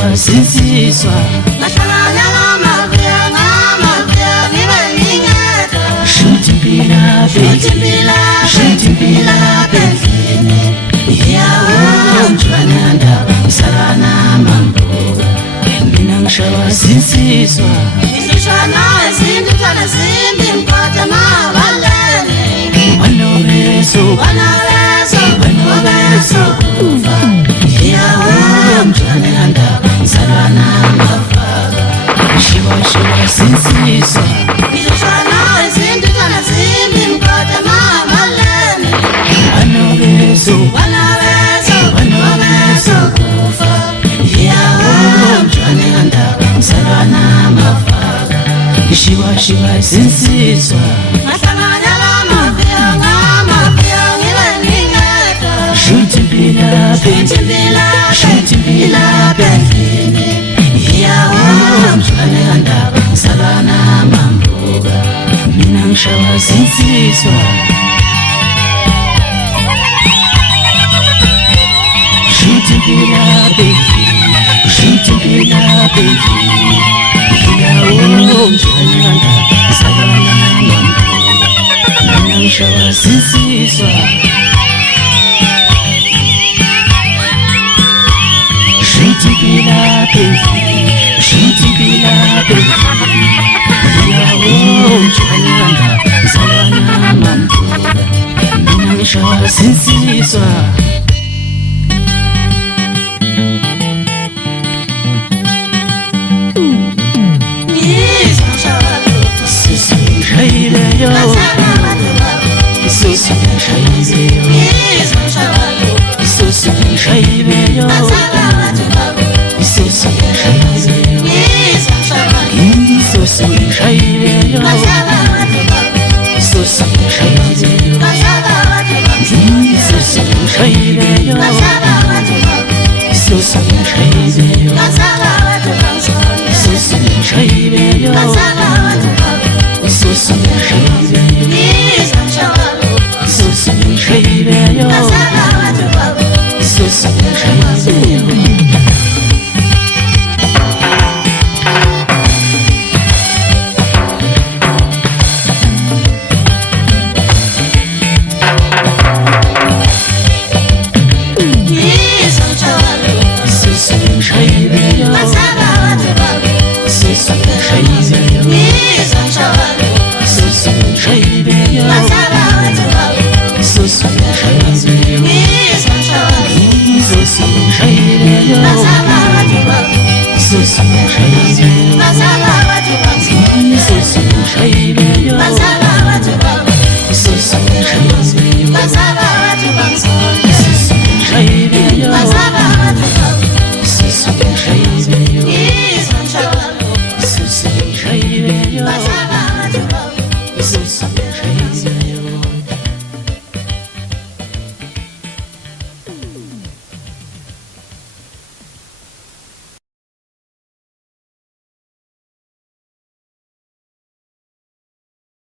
shawa sinsiswa shutimpila bendlini iyawo mjwananda usalana mambuka mina ngishawa sinsiswa wanobeso kufa iyawo mjwananda usalana mafaka shiwa sinsiswa Shiva sinsiswa shutimpila bendlini iyawo mjwananda usalana mambuka mina ngishawa sinsiswa shutimpila bendlini iyawo mjwananda usalana mambuka mina ngishawa sinsiswa shutimpila bendlini iyawo mjwananda usalana mambuka mina ngishawa sinsiswa Shaibe yo